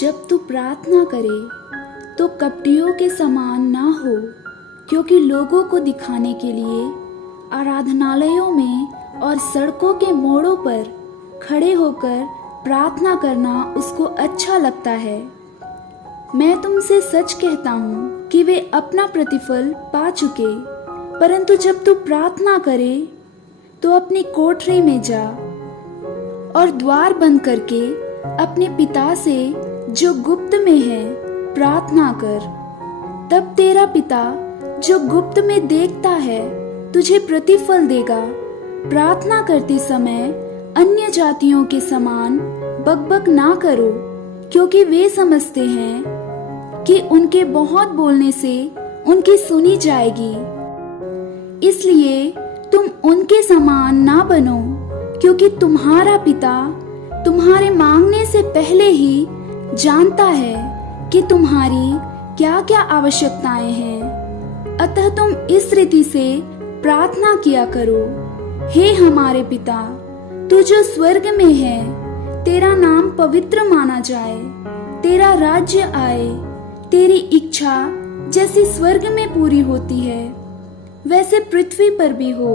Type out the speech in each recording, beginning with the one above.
जब तू प्रार्थना करे तो कपटियों के समान ना हो, क्योंकि लोगों को दिखाने के लिए आराधनालयों में और सड़कों के मोड़ों पर खड़े होकर प्रार्थना करना उसको अच्छा लगता है। मैं तुमसे सच कहता हूँ कि वे अपना प्रतिफल पा चुके। परंतु जब तू प्रार्थना करे तो अपनी कोठरी में जा और द्वार बंद करके अपने पिता से जो गुप्त में है प्रार्थना कर। तब तेरा पिता जो गुप्त में देखता है तुझे प्रतिफल देगा। प्रार्थना करते समय अन्य जातियों के समान बकबक ना करो, क्योंकि वे समझते हैं कि उनके बहुत बोलने से उनकी सुनी जाएगी। इसलिए तुम उनके समान ना बनो, क्योंकि तुम्हारा पिता तुम्हारे मांगने से पहले ही जानता है कि तुम्हारी क्या क्या आवश्यकताएं हैं। अतः तुम इस रीति से प्रार्थना किया करो। हे हमारे पिता, तू जो स्वर्ग में है, तेरा नाम पवित्र माना जाए, तेरा राज्य आए, तेरी इच्छा जैसी स्वर्ग में पूरी होती है वैसे पृथ्वी पर भी हो।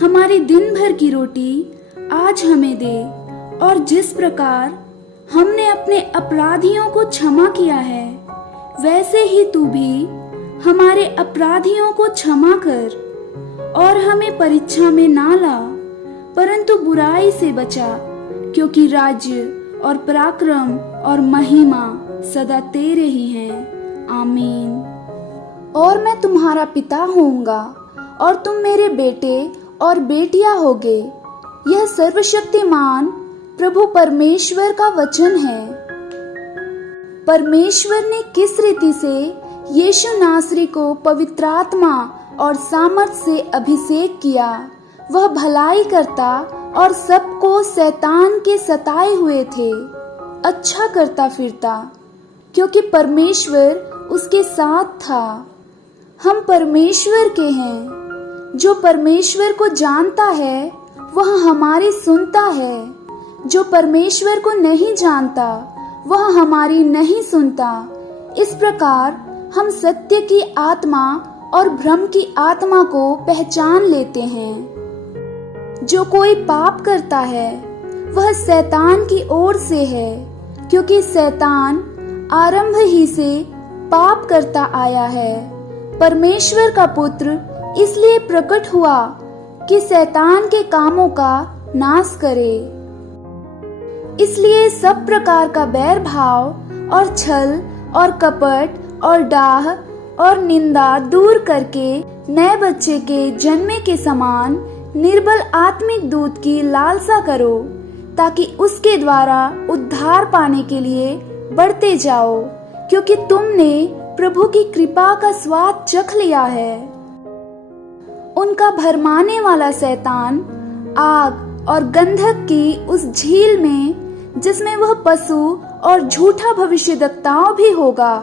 हमारी दिन भर की रोटी आज हमें दे, और जिस प्रकार हमने अपने अपराधियों को क्षमा किया है वैसे ही तू भी हमारे अपराधियों को क्षमा कर। और हमें परीक्षा में ना ला, परंतु बुराई से बचा, क्योंकि राज्य और पराक्रम और महिमा सदा तेरे ही हैं। आमीन। और मैं तुम्हारा पिता होऊंगा और तुम मेरे बेटे और बेटियां होगे। यह सर्वशक्तिमान प्रभु परमेश्वर का वचन है। परमेश्वर ने किस रीति से यीशु नासरी को पवित्रात्मा और सामर्थ से अभिषेक किया, वह भलाई करता और सबको शैतान के सताए हुए थे अच्छा करता फिरता, क्योंकि परमेश्वर उसके साथ था। हम परमेश्वर के हैं। जो परमेश्वर को जानता है वह हमारी सुनता है। जो परमेश्वर को नहीं जानता वह हमारी नहीं सुनता। इस प्रकार हम सत्य की आत्मा और भ्रम की आत्मा को पहचान लेते हैं। जो कोई पाप करता है वह शैतान की ओर से है, क्योंकि शैतान आरंभ ही से पाप करता आया है। परमेश्वर का पुत्र इसलिए प्रकट हुआ कि शैतान के कामों का नाश करे। इसलिए सब प्रकार का बैर भाव और छल और कपट और डाह और निंदा दूर करके नए बच्चे के जन्मे के समान निर्बल आत्मिक दूध की लालसा करो, ताकि उसके द्वारा उद्धार पाने के लिए बढ़ते जाओ, क्योंकि तुमने प्रभु की कृपा का स्वाद चख लिया है। उनका भरमाने वाला शैतान आग और गंधक की उस झील में, जिसमें वह पशु और झूठा भविष्यद्वक्ताओं भी होगा,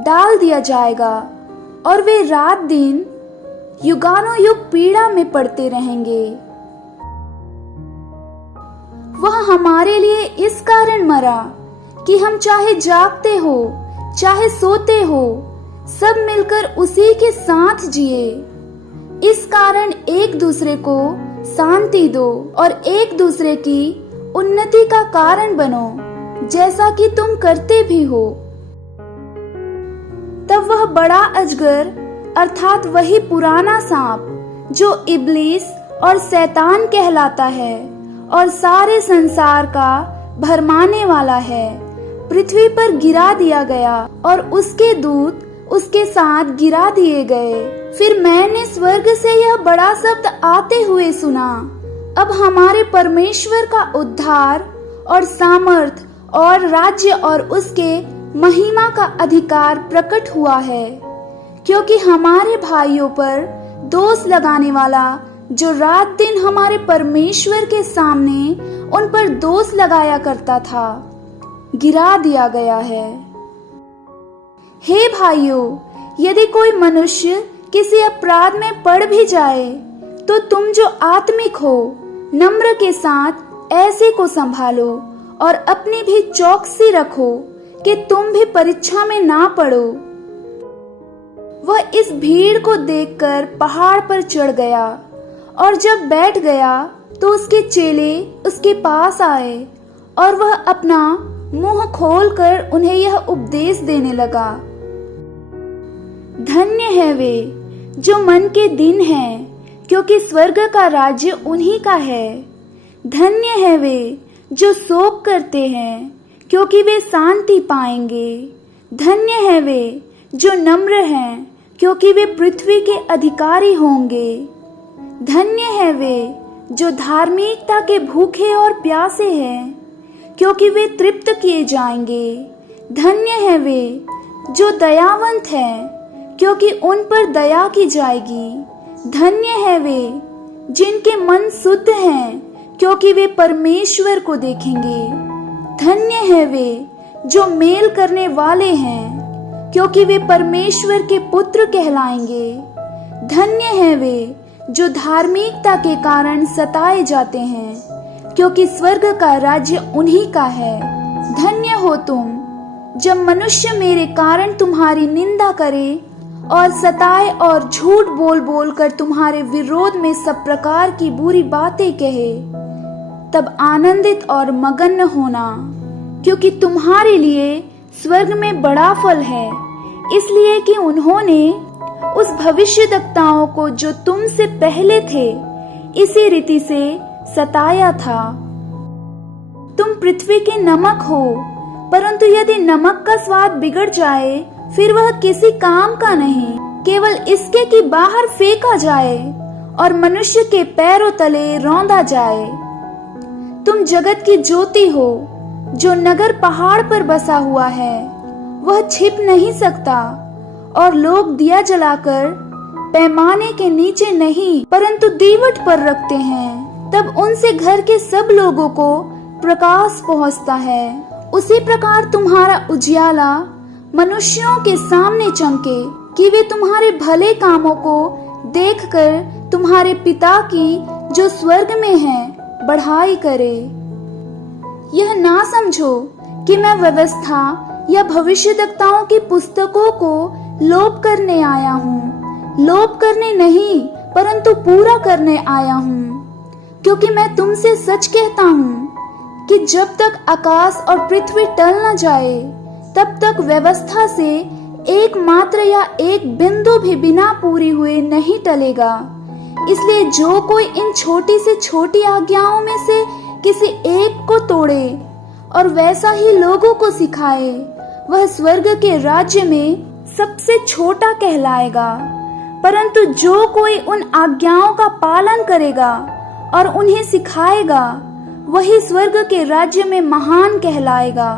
डाल दिया जाएगा, और वे रात दिन युगानों युग पीड़ा में पड़ते रहेंगे। वह हमारे लिए इस कारण मरा कि हम चाहे जागते हो चाहे सोते हो सब मिलकर उसी के साथ जिए। इस कारण एक दूसरे को शांति दो और एक दूसरे की उन्नति का कारण बनो, जैसा कि तुम करते भी हो। तब वह बड़ा अजगर अर्थात वही पुराना सांप जो इब्लीस और शैतान कहलाता है और सारे संसार का भरमाने वाला है, पृथ्वी पर गिरा दिया गया और उसके दूत उसके साथ गिरा दिए गए। फिर मैंने स्वर्ग से यह बड़ा शब्द आते हुए सुना, अब हमारे परमेश्वर का उद्धार और सामर्थ और राज्य और उसके महिमा का अधिकार प्रकट हुआ है, क्योंकि हमारे भाइयों पर दोष लगाने वाला जो रात दिन हमारे परमेश्वर के सामने उन पर दोष लगाया करता था, गिरा दिया गया है। हे भाइयों, यदि कोई मनुष्य किसी अपराध में पड़ भी जाए तो तुम जो आत्मिक हो नम्र के साथ ऐसे को संभालो और अपनी भी चौकसी रखो, कि तुम भी परीक्षा में ना पड़ो। वह इस भीड़ को देखकर पहाड़ पर चढ़ गया और जब बैठ गया तो उसके चेले उसके पास आए और वह अपना मुंह खोलकर उन्हें यह उपदेश देने लगा। धन्य है वे जो मन के दिन हैं, क्योंकि स्वर्ग का राज्य उन्हीं का है। धन्य है वे जो शोक करते हैं, क्योंकि वे शांति पाएंगे। धन्य है वे जो नम्र हैं, क्योंकि वे पृथ्वी के अधिकारी होंगे। धन्य है वे जो धार्मिकता के भूखे और प्यासे हैं, क्योंकि वे तृप्त किए जाएंगे। धन्य है वे जो दयावंत हैं, क्योंकि उन पर दया की जाएगी। धन्य है वे जिनके मन शुद्ध हैं, क्योंकि वे परमेश्वर को देखेंगे। धन्य है वे जो मेल करने वाले हैं, क्योंकि वे परमेश्वर के पुत्र कहलाएंगे। धन्य है वे जो धार्मिकता के कारण सताए जाते हैं, क्योंकि स्वर्ग का राज्य उन्हीं का है। धन्य हो तुम जब मनुष्य मेरे कारण तुम्हारी निंदा करे और सताए और झूठ बोल बोल कर तुम्हारे विरोध में सब प्रकार की बुरी बातें कहे, तब आनंदित और मगन होना, क्योंकि तुम्हारे लिए स्वर्ग में बड़ा फल है, इसलिए कि उन्होंने उस भविष्यद्वक्ताओं को जो तुमसे पहले थे इसी रीति से सताया था। तुम पृथ्वी के नमक हो, परंतु यदि नमक का स्वाद बिगड़ जाए फिर वह किसी काम का नहीं, केवल इसके कि बाहर फेंका जाए और मनुष्य के पैरों तले रौंदा जाए। तुम जगत की ज्योति हो। जो नगर पहाड़ पर बसा हुआ है वह छिप नहीं सकता, और लोग दिया जलाकर पैमाने के नीचे नहीं परंतु दीवट पर रखते हैं, तब उनसे घर के सब लोगों को प्रकाश पहुंचता है। उसी प्रकार तुम्हारा उजियाला मनुष्यों के सामने चमके, कि वे तुम्हारे भले कामों को देखकर तुम्हारे पिता की जो स्वर्ग में है बढ़ाई करे। यह ना समझो कि मैं व्यवस्था या भविष्यद्वक्ताओं की पुस्तकों को लोप करने आया हूँ। लोप करने नहीं परंतु पूरा करने आया हूँ, क्योंकि मैं तुमसे सच कहता हूँ कि जब तक आकाश और पृथ्वी टल न जाए तब तक व्यवस्था से एक मात्र या एक बिंदु भी बिना पूरी हुए नहीं टलेगा। इसलिए जो कोई इन छोटी से छोटी आज्ञाओं में से किसी एक को तोड़े और वैसा ही लोगों को सिखाए, वह स्वर्ग के राज्य में सबसे छोटा कहलाएगा। परंतु जो कोई उन आज्ञाओं का पालन करेगा और उन्हें सिखाएगा, वही स्वर्ग के राज्य में महान कहलाएगा।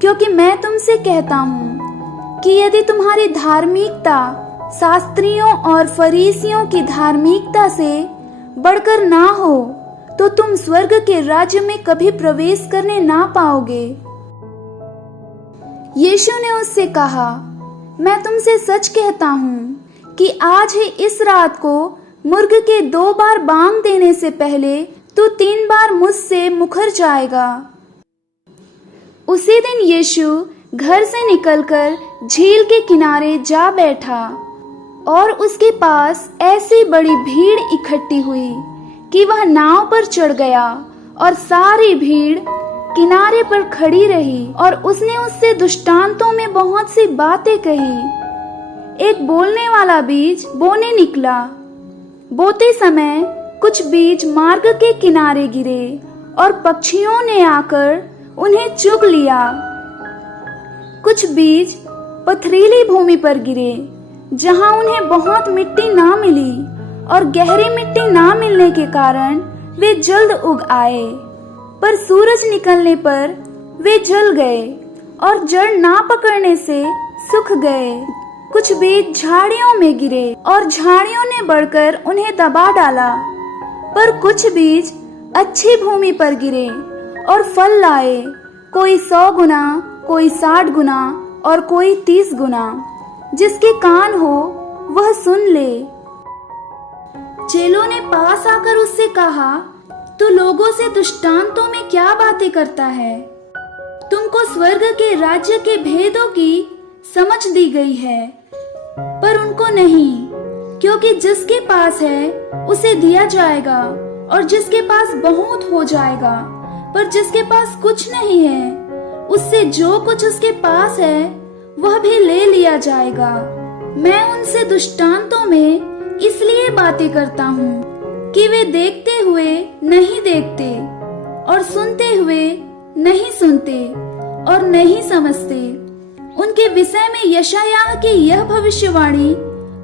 क्योंकि मैं तुमसे कहता हूँ कि यदि तुम्हारी धार्मिकता शास्त्रियों और फरीसियों की धार्मिकता से बढ़कर ना हो, तो तुम स्वर्ग के राज्य में कभी प्रवेश करने ना पाओगे। यीशु ने उससे कहा, मैं तुमसे सच कहता हूँ कि आज ही इस रात को मुर्ग के 2 बार बांग देने से पहले तू 3 बार मुझसे मुकर जाएगा। उसी दिन यीशु घर से निकलकर झील के किनारे जा बैठा और उसके पास ऐसी बड़ी भीड़ इकट्ठी हुई कि वह नाव पर चढ़ गया और सारी भीड़ किनारे पर खड़ी रही और उसने उससे दृष्टांतों में बहुत सी बातें कही। एक बोलने वाला बीज बोने निकला। बोते समय कुछ बीज मार्ग के किनारे गिरे और पक्षियों ने आकर उन्हें चुग लिया। कुछ बीज पथरीली भूमि पर गिरे, जहां उन्हें बहुत मिट्टी ना मिली और गहरी मिट्टी ना मिलने के कारण वे जल्द उग आए। पर सूरज निकलने पर वे जल गए और जड़ ना पकड़ने से सूख गए। कुछ बीज झाड़ियों में गिरे और झाड़ियों ने बढ़कर उन्हें दबा डाला। पर कुछ बीज अच्छी भूमि पर गिरे और फल लाए, कोई 100 गुना, कोई 60 गुना और कोई 30 गुना। जिसके कान हो वह सुन ले। चेलों ने पास आकर उससे कहा, तू लोगों से दृष्टांतों में क्या बातें करता है? तुम तुमको स्वर्ग के राज्य के भेदों की समझ दी गई है, पर उनको नहीं, क्योंकि जिसके पास है उसे दिया जाएगा और जिसके पास बहुत हो जाएगा, पर जिसके पास कुछ नहीं है उससे जो कुछ उसके पास है वह भी ले लिया जाएगा। मैं उनसे दृष्टांतों में इसलिए बातें करता हूँ कि वे देखते हुए नहीं देखते और सुनते हुए नहीं सुनते और नहीं समझते। उनके विषय में यशायाह की यह भविष्यवाणी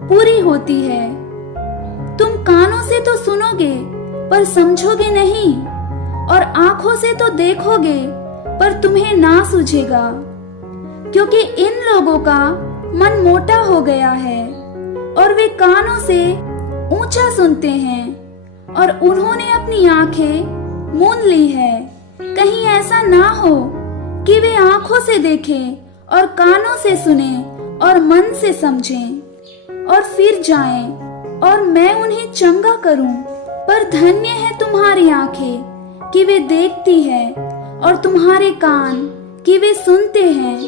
पूरी होती है, तुम कानों से तो सुनोगे पर समझोगे नहीं, और आंखों से तो देखोगे पर तुम्हें ना सूझेगा, क्योंकि इन लोगों का मन मोटा हो गया है और वे कानों से ऊंचा सुनते हैं और उन्होंने अपनी आंखें मूंद ली है। कहीं ऐसा ना हो कि वे आंखों से देखें और कानों से सुनें और मन से समझें और फिर जाएं और मैं उन्हें चंगा करूं। पर धन्य है तुम्हारी आंखें कि वे देखती है और तुम्हारे कान कि वे सुनते हैं,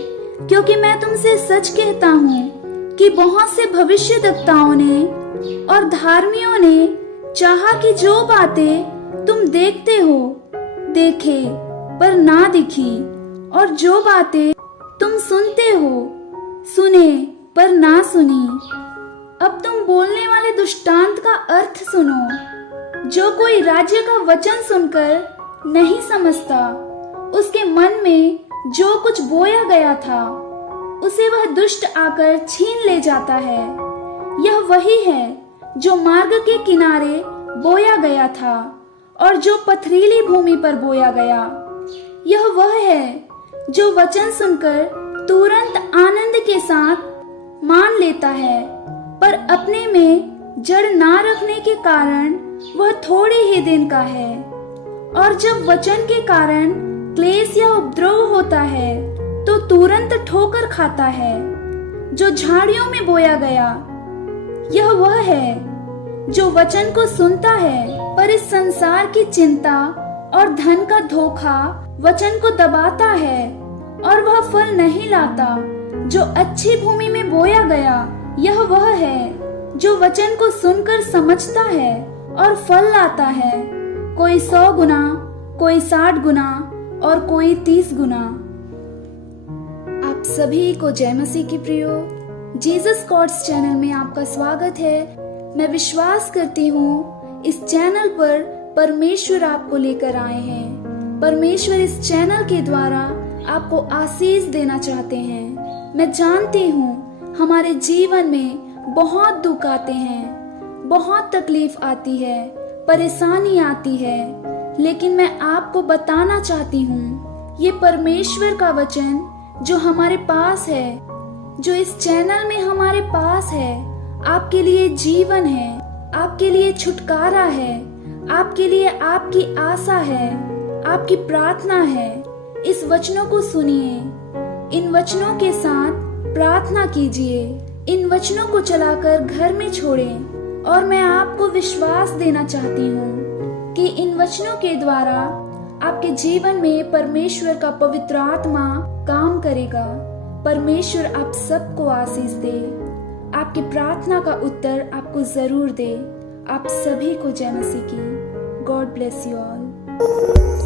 क्योंकि मैं तुमसे सच कहता हूँ कि बहुत से भविष्यद्वक्ताओं ने और धार्मियों ने चाहा कि जो बातें तुम देखते हो देखे पर ना दिखी, और जो बातें तुम सुनते हो सुने पर ना सुनी। अब तुम बोलने वाले दृष्टांत का अर्थ सुनो। जो कोई राज्य का वचन सुनकर नहीं समझता, उसके मन में जो कुछ बोया गया था उसे वह दुष्ट आकर छीन ले जाता है। यह वही है जो मार्ग के किनारे बोया गया था और जो पथरीली भूमि पर बोया गया। यह वह है जो वचन सुनकर तुरंत आनंद के साथ मान लेता है, पर अपने में जड़ ना रखने के कारण वह थोड़े ही दिन का है, और जब वचन के कारण क्लेश या उपद्रव होता है तो तुरंत ठोकर खाता है। जो झाड़ियों में बोया गया यह वह है जो वचन को सुनता है, पर इस संसार की चिंता और धन का धोखा वचन को दबाता है और वह फल नहीं लाता। जो अच्छी भूमि में बोया गया यह वह है जो वचन को सुनकर समझता है और फल लाता है, कोई 100 गुना, कोई 60 गुना और कोई 30 गुना। आप सभी को जय मसीह की प्रियो, जीसस कॉर्ड्स चैनल में आपका स्वागत है। मैं विश्वास करती हूँ इस चैनल पर परमेश्वर आपको लेकर आए हैं। परमेश्वर इस चैनल के द्वारा आपको आशीष देना चाहते हैं। मैं जानती हूँ हमारे जीवन में बहुत दुख आते हैं, बहुत तकलीफ आती है, परेशानी आती है, लेकिन मैं आपको बताना चाहती हूँ ये परमेश्वर का वचन जो हमारे पास है, जो इस चैनल में हमारे पास है, आपके लिए जीवन है, आपके लिए छुटकारा है, आपके लिए आपकी आशा है, आपकी प्रार्थना है। इस वचनों को सुनिए, इन वचनों के साथ प्रार्थना कीजिए, इन वचनों को चलाकर घर में छोड़ें। और मैं आपको विश्वास देना चाहती हूँ कि इन वचनों के द्वारा आपके जीवन में परमेश्वर का पवित्र आत्मा काम करेगा। परमेश्वर आप सबको आशीष दे, आपकी प्रार्थना का उत्तर आपको जरूर दे। आप सभी को जय मसीह की। God bless you all.